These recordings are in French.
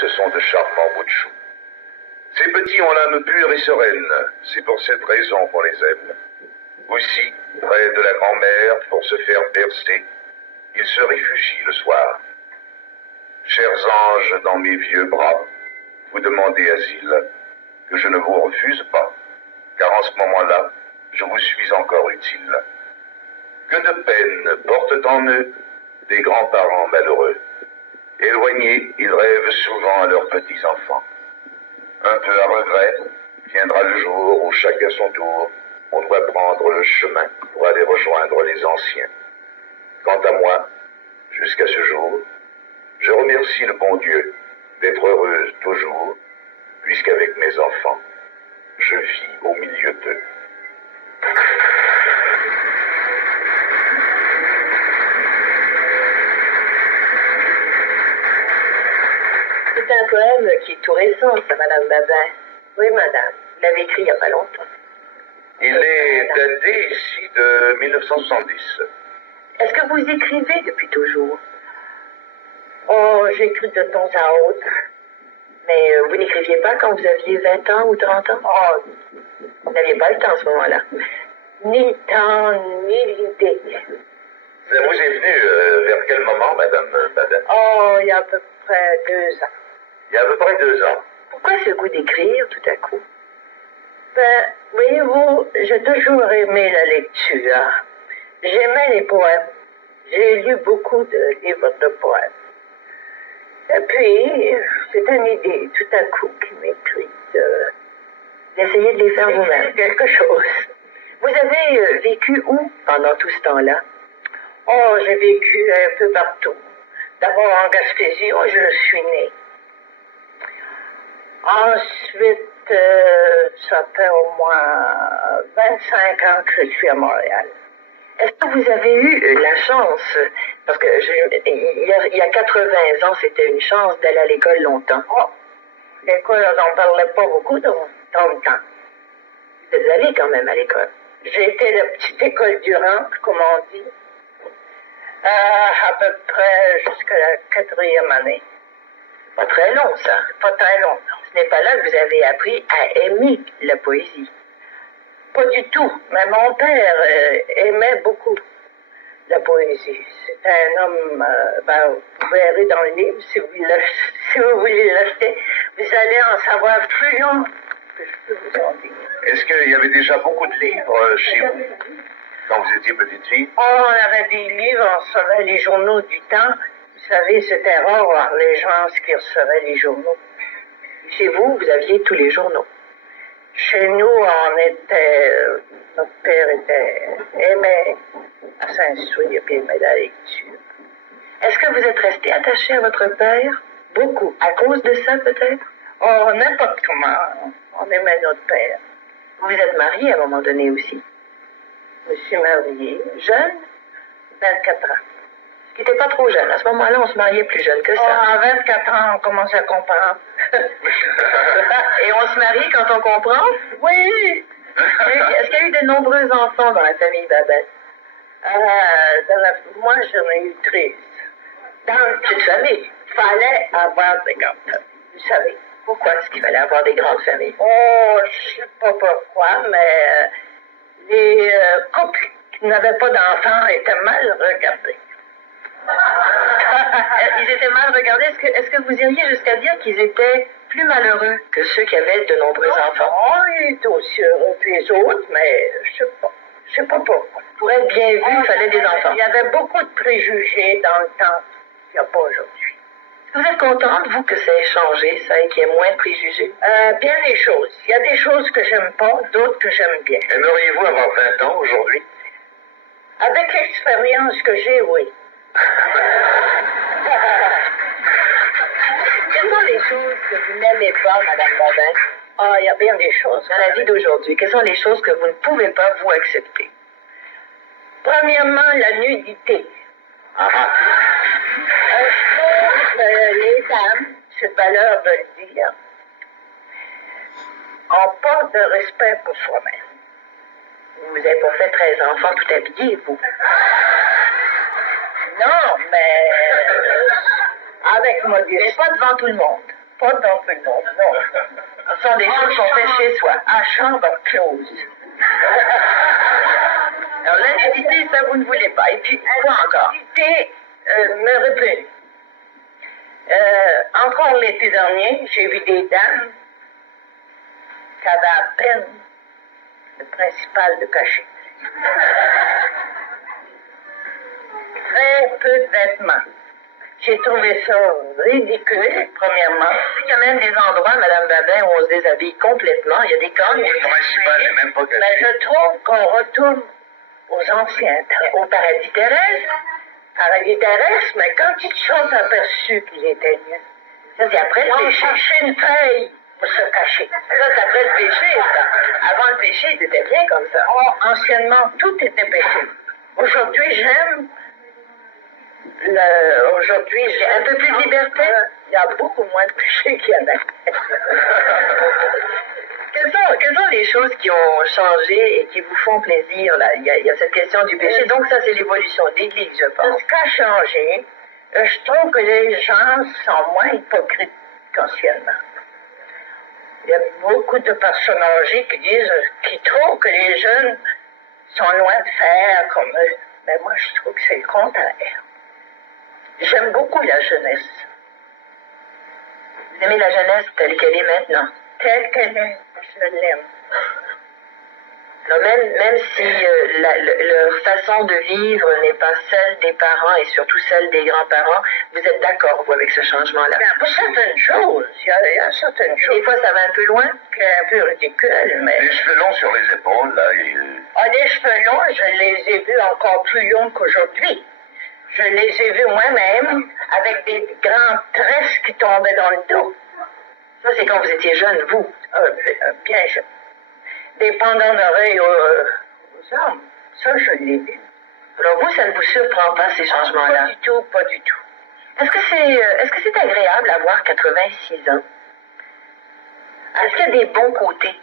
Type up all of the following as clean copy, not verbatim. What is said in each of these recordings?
Ce sont de charmants bouts de chou. Ces petits ont l'âme pure et sereine. C'est pour cette raison qu'on les aime. Aussi, près de la grand-mère, pour se faire bercer, ils se réfugient le soir. Chers anges dans mes vieux bras, vous demandez asile, que je ne vous refuse pas, car en ce moment-là, je vous suis encore utile. Que de peine portent en eux des grands-parents malheureux. Éloignés, ils rêvent souvent à leurs petits-enfants. Un peu à regret, viendra le jour où chacun son tour, on doit prendre le chemin pour aller rejoindre les anciens. Quant à moi, jusqu'à ce jour, je remercie le bon Dieu d'être heureuse toujours, puisqu'avec mes enfants, je vis au milieu d'eux. C'est un poème qui est tout récent, ça, Madame Babin. Oui, madame. Vous l'avez écrit il n'y a pas longtemps. Il est daté ici de 1970. Est-ce que vous écrivez depuis toujours? Oh, j'écris de temps à autre. Mais vous n'écriviez pas quand vous aviez 20 ans ou 30 ans? Oh, Vous n'aviez pas le temps à ce moment-là. ni le temps, ni l'idée. Ça vous est venu vers quel moment, Madame Babin? Oh, il y a à peu près 2 ans. Il y a à peu près 2 ans. Pourquoi ce goût d'écrire tout à coup? Ben, voyez-vous, j'ai toujours aimé la lecture. J'aimais les poèmes. J'ai lu beaucoup de livres de poèmes. Et puis, c'est une idée tout à coup qui m'écrit D'essayer de les faire vous-même. quelque chose. Vous avez vécu où pendant tout ce temps-là? Oh, j'ai vécu un peu partout. D'abord en Gaspésie, où je suis née. Ensuite, ça fait au moins 25 ans que je suis à Montréal. Est-ce que vous avez eu la chance, parce que il y a 80 ans, c'était une chance d'aller à l'école longtemps. Oh, l'école, on n'en parlait pas beaucoup dans le temps. Vous êtes allé quand même à l'école. J'ai été la petite école Durand, comme on dit, à peu près jusqu'à la 4e année. Pas très long, ça. Pas très long. Ce n'est pas là que vous avez appris à aimer la poésie. Pas du tout. Mais mon père aimait beaucoup la poésie. C'est un homme, vous verrez dans le livre, si vous voulez l'acheter, vous allez en savoir plus long que je peux vous en dire. Est-ce qu'il y avait déjà beaucoup de livres chez vous, quand vous étiez petite fille? Oh, on avait des livres, on recevait les journaux du temps. Vous savez, c'était rare, les gens qui recevaient les journaux. Chez vous, vous aviez tous les journaux. Chez nous, on était, notre père aimait à s'instruire et aimait la lecture. Est-ce que vous êtes resté attaché à votre père? Beaucoup. À cause de ça, peut-être? Oh, n'importe comment, on aimait notre père. Vous vous êtes marié à un moment donné aussi. Je me suis mariée, jeune, 24 ans. Ce qui n'était pas trop jeune. À ce moment-là, on se mariait plus jeune que ça. Oh, à 24 ans, on commence à comprendre. Et on se marie quand on comprend? Oui! Est-ce qu'il y a eu de nombreux enfants dans la famille Babin? Moi, j'en ai eu 13. Dans une petite famille? Il fallait avoir des grandes familles. Vous savez. Pourquoi est-ce qu'il fallait avoir des grandes familles? Oh, je sais pas pourquoi, mais les couples qui n'avaient pas d'enfants étaient mal regardés. Ils étaient mal regardés. Est-ce que vous iriez jusqu'à dire qu'ils étaient plus malheureux que ceux qui avaient de nombreux enfants? Oh, ils étaient aussi heureux que les autres, mais je sais pas. Je sais pas pourquoi. Pour être bien vu, il fallait des enfants. Il y avait beaucoup de préjugés dans le temps qu'il n'y a pas aujourd'hui. Vous êtes contente, vous, que ça ait changé, ça, et qu'il y ait moins de préjugés? Bien des choses. Il y a des choses que j'aime pas, d'autres que j'aime bien. Aimeriez-vous avoir 20 ans aujourd'hui? Avec l'expérience que j'ai, oui. Quelles sont les choses que vous n'aimez pas, Madame Babin? Ah, il y a bien des choses. Dans la vie d'aujourd'hui, quelles sont les choses que vous ne pouvez pas, vous, accepter? Premièrement, la nudité. Les dames, c'est pas l'heure de le dire, ont pas de respect pour soi-même. Vous n'avez pas fait 13 enfants tout habillés, vous? Non, mais avec modestie. Mais pas devant tout le monde. Pas dans tout le monde, non. Ce sont des choses qu'on fait chez soi. À chambre close. Alors la nudité, ça vous ne voulez pas. Et puis, quoi encore? Nudité me répugne. Encore l'été dernier, j'ai vu des dames qui avaient à peine le principal de cachet. Très peu de vêtements. J'ai trouvé ça ridicule, premièrement. Il y a même des endroits, Madame Babin, où on se déshabille complètement. Il y a des camps. Le principal n'est même pas caché. Mais je trouve qu'on retourne aux anciens temps. Au paradis terrestre. Paradis terrestre, mais quand ils se sont aperçus qu'il était nu, Ça, c'est après le ils ont péché. cherché une feuille pour se cacher. Ça, c'est après le péché, ça. Avant le péché, c'était bien comme ça. Oh, anciennement, tout était péché. Aujourd'hui, j'aime. Aujourd'hui, j'ai un peu plus de liberté. Il y a beaucoup moins de péché qu'il y avait. Quelles sont les choses qui ont changé et qui vous font plaisir, là? Il y a cette question du péché. Donc, ça, c'est l'évolution de l'Église, je pense. Ce qui a changé, je trouve que les gens sont moins hypocrites qu'anciennement. Il y a beaucoup de personnes âgées qui trouvent que les jeunes sont loin de faire comme eux. Mais moi, je trouve que c'est le contraire. J'aime beaucoup la jeunesse. Vous aimez la jeunesse telle qu'elle est maintenant? Telle qu'elle est, je l'aime. Alors même si leur façon de vivre n'est pas celle des parents et surtout celle des grands-parents, vous êtes d'accord, vous, avec ce changement-là? Bien, pour certaines choses, il y a certaines choses Des fois, ça va un peu loin? qui sont un peu ridicules, mais... Les cheveux longs sur les épaules, là, Les cheveux longs, je les ai vus encore plus longs qu'aujourd'hui. Je les ai vus moi-même avec des grandes tresses qui tombaient dans le dos. Ça, c'est quand vous étiez jeune, vous. Bien jeune. Des pendants d'oreilles aux hommes. Ça, je l'ai vu. Alors vous, ça ne vous surprend pas, ces Pas changements-là? du tout, pas du tout. Est-ce que c'est agréable d'avoir 86 ans? Est-ce qu'il y a des bons côtés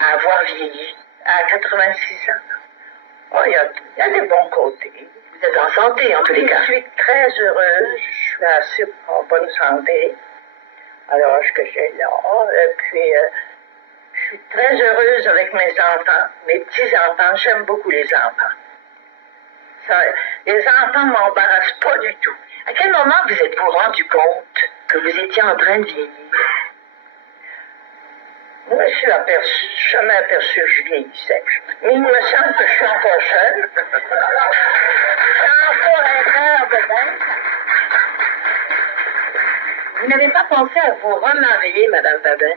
à avoir vieilli? À 86 ans. Oh, il y a des bons côtés. Vous êtes en santé, en tous les cas. Je suis très heureuse. Je suis assez en bonne santé à l'âge que j'ai là. Et puis, je suis très heureuse avec mes enfants, mes petits-enfants. J'aime beaucoup les enfants. Les enfants ne m'embarrassent pas du tout. À quel moment vous êtes-vous rendu compte que vous étiez en train de vieillir? Moi, je suis jamais aperçu que je vieillissais. Mais il me semble que je suis encore jeune. J'ai encore un cœur de dingue. Vous n'avez pas pensé à vous remarier, Madame Babin?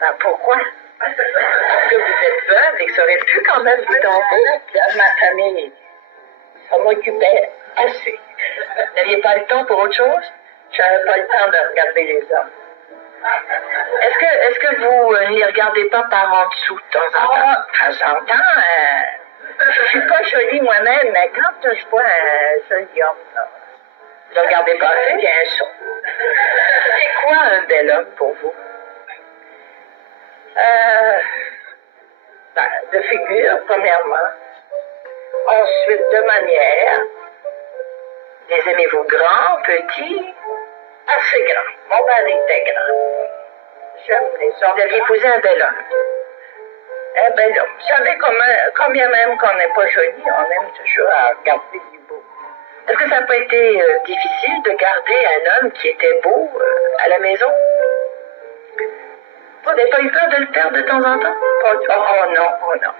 Ben, pourquoi? Parce que vous êtes veuve et que ça aurait pu quand même vous tenter. Ma famille, ça m'occupait assez. Vous n'aviez pas le temps pour autre chose? J'avais pas le temps de regarder les hommes. Est-ce que vous ne les regardez pas par en dessous de temps en temps? De temps en temps, je suis pas jolie moi-même, mais quand je vois un joli homme, là, Vous ne regardez pas assez? bien ça. C'est quoi un bel homme pour vous? De figure, premièrement. Ensuite, de manière. Les aimez-vous grands, petits? Assez grand. Mon mari était grand. J'aime les hommes. Vous aviez épousé un bel homme. Un bel homme. Vous savez combien même qu'on n'est pas joli, on aime toujours à regarder du beau. Est-ce que ça n'a pas été difficile de garder un homme qui était beau à la maison? Vous n'avez pas eu peur de le perdre de temps en temps? Oh non.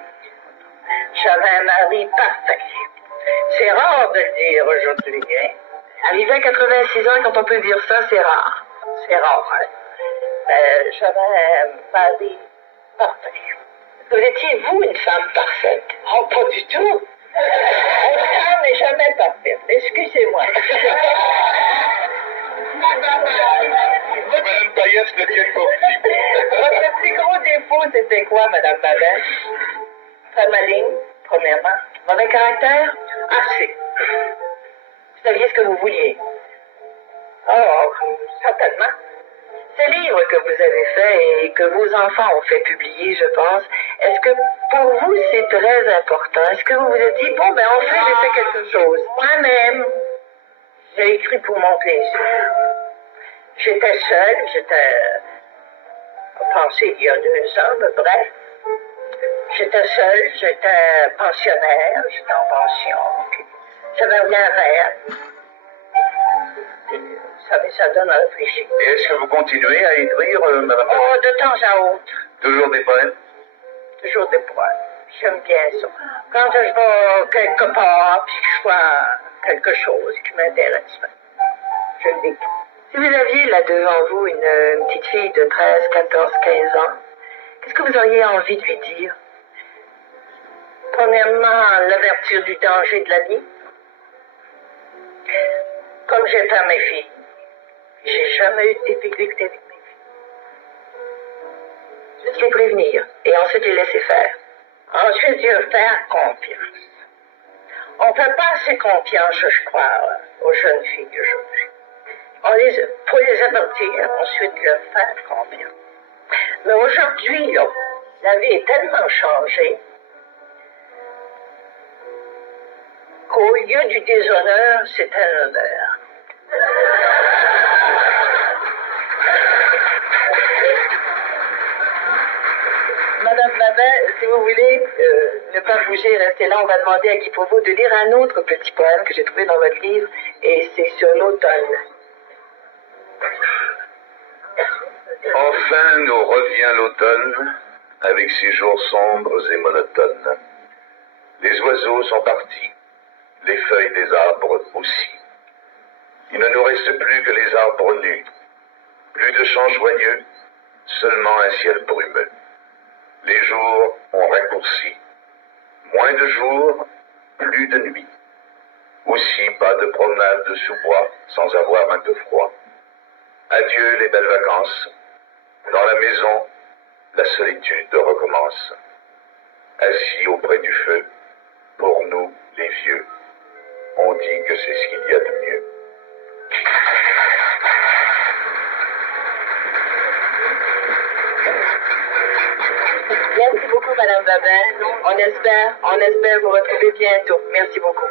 J'avais un mari parfait. C'est rare de le dire aujourd'hui, hein? Arrivé à 86 ans, quand on peut dire ça, c'est rare. C'est rare, hein? J'avais un mari parfait. Vous étiez, vous, une femme parfaite? Oh, pas du tout. Une femme n'est jamais parfaite. Excusez-moi. Madame Payette le tient pour Votre plus gros défaut, c'était quoi, Madame Babin? Très maligne, premièrement. Mauvais caractère? Assez. Vous saviez ce que vous vouliez? Oh, certainement. Ce livre que vous avez fait et que vos enfants ont fait publier, je pense, est-ce que pour vous c'est très important? Est-ce que vous vous êtes dit, bon, ben enfin j'ai fait quelque chose? Moi-même, j'ai écrit pour mon plaisir. J'étais seule, passé il y a 2 ans, à peu près. J'étais seule, j'étais pensionnaire, j'étais en pension, puis j'avais rien à faire. Puis, ça donne à réfléchir. Et est-ce que vous continuez à écrire, madame? Oh, de temps à autre, Toujours des poèmes? toujours des poèmes. J'aime bien ça. Quand je vais quelque part, puis que je vois quelque chose qui m'intéresse, je le dis. Si vous aviez là devant vous une petite fille de 13, 14, 15 ans, qu'est-ce que vous auriez envie de lui dire? Premièrement, l'avertir du danger de la vie. Comme j'ai fait à mes filles. J'ai jamais eu de difficulté avec mes filles. Juste les prévenir et ensuite les laisser faire. Ensuite, je faire confiance. On ne fait pas assez confiance, je crois, aux jeunes filles d'aujourd'hui. Faut les avertir, ensuite leur faire confiance. Mais aujourd'hui, là, la vie est tellement changée qu'au lieu du déshonneur, c'est un honneur. Madame Babin, si vous voulez ne pas bouger, rester là, on va demander à Guy Provost de lire un autre petit poème que j'ai trouvé dans votre livre, et c'est sur l'automne. Enfin nous revient l'automne, avec ses jours sombres et monotones. Les oiseaux sont partis, les feuilles des arbres aussi. Il ne nous reste plus que les arbres nus, plus de chants joyeux, seulement un ciel brumeux. Les jours ont raccourci, moins de jours, plus de nuit. Aussi pas de promenade sous bois sans avoir un peu froid. Adieu les belles vacances. Dans la maison, la solitude recommence. Assis auprès du feu, pour nous, les vieux, on dit que c'est ce qu'il y a de mieux. Merci beaucoup, Madame Babin. On espère vous retrouver bientôt. Merci beaucoup.